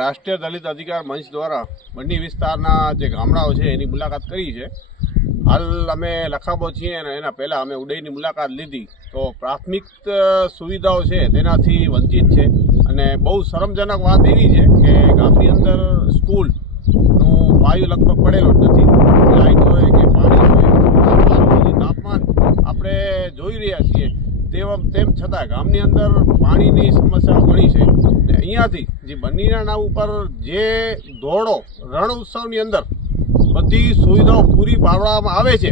રાષ્ટ્રીય દલિત અધિકાર મંચ દ્વારા બંડી વિસ્તારના જે ગામડાઓ છે એની મુલાકાત કરી છે. હાલ અમે લખાબો છીએ અને એના પહેલાં અમે ઉડઈની મુલાકાત લીધી. તો પ્રાથમિક સુવિધાઓ છે તેનાથી વંચિત છે. અને બહુ શરમજનક વાત એવી છે કે ગામની અંદર સ્કૂલનું પાયું લગભગ પડેલો જ નથી. લાઇટ હોય કે પાણી હોય તાપમાન આપણે જોઈ રહ્યા છીએ. તેમ તેમ છતાં ગામની અંદર પાણીની સમસ્યા ઘણી છે. ને અહીંયાથી જે બન્નીના નામ ઉપર જે દોડો, રણ ઉત્સવની અંદર બધી સુવિધાઓ પૂરી પાડવામાં આવે છે,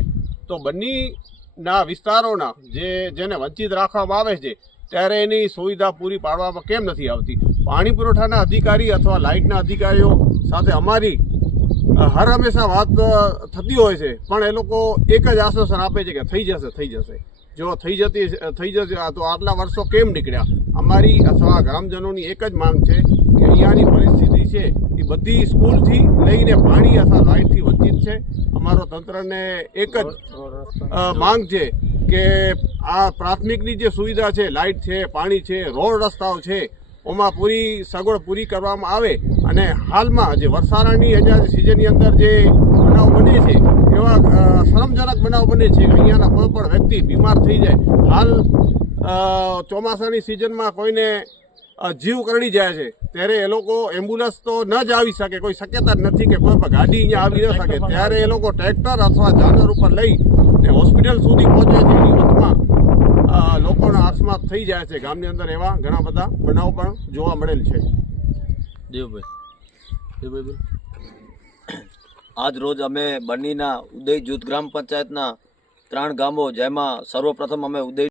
તો બંનીના વિસ્તારોના જે જેને વંચિત રાખવામાં આવે છે, ત્યારે એની સુવિધા પૂરી પાડવામાં કેમ નથી આવતી? પાણી પુરવઠાના અધિકારી અથવા લાઇટના અધિકારીઓ સાથે અમારી હર હંમેશા વાત થતી હોય છે, પણ એ લોકો એક જ આશ્વાસન આપે છે કે થઈ જશે થઈ જશે. જો થઈ જતી, થઈ જશે તો આટલા વર્ષો કેમ નીકળ્યા? અમારી અથવા ગ્રામજનોની એક જ માંગ છે કે અહીંયાની પરિસ્થિતિ છે એ બધી સ્કૂલથી લઈને પાણી અથવા લાઇટથી વંચિત છે. અમારો તંત્રને એક જ માંગ છે કે આ પ્રાથમિકની જે સુવિધા છે, લાઇટ છે, પાણી છે, રોડ રસ્તાઓ છે ઓમાં પૂરી સગવડ પૂરી કરવામાં આવે અને હાલમાં જે વરસાદની હજાર સિઝનની અંદર જે બનાવ બને છે એવા શરમજનક બનાવ બને છે. કે અહીંયાના કોઈ પણ વ્યક્તિ બીમાર થઈ જાય હાલ ચોમાસાની સિઝનમાં કોઈને જીવ કરડી જાય છે ત્યારે એ લોકો એમ્બ્યુલન્સ તો ન જ આવી શકે કોઈ શક્યતા જ નથી કે કોઈ પણ ગાડી અહીંયા આવી ન શકે. ત્યારે એ લોકો ટ્રેક્ટર અથવા જાનવર ઉપર લઈ ને હોસ્પિટલ સુધી પહોંચે છે. અકસ્માત થઈ જાય છે. ગામની અંદર એવા ઘણા બધા બનાવ પણ જોવા મળેલ છે. દેવભાઈ. આજ રોજ અમે બન્નીના ઉદય જૂથ ગ્રામ પંચાયતના ત્રણ ગામો, જેમાં સર્વપ્રથમ અમે ઉદય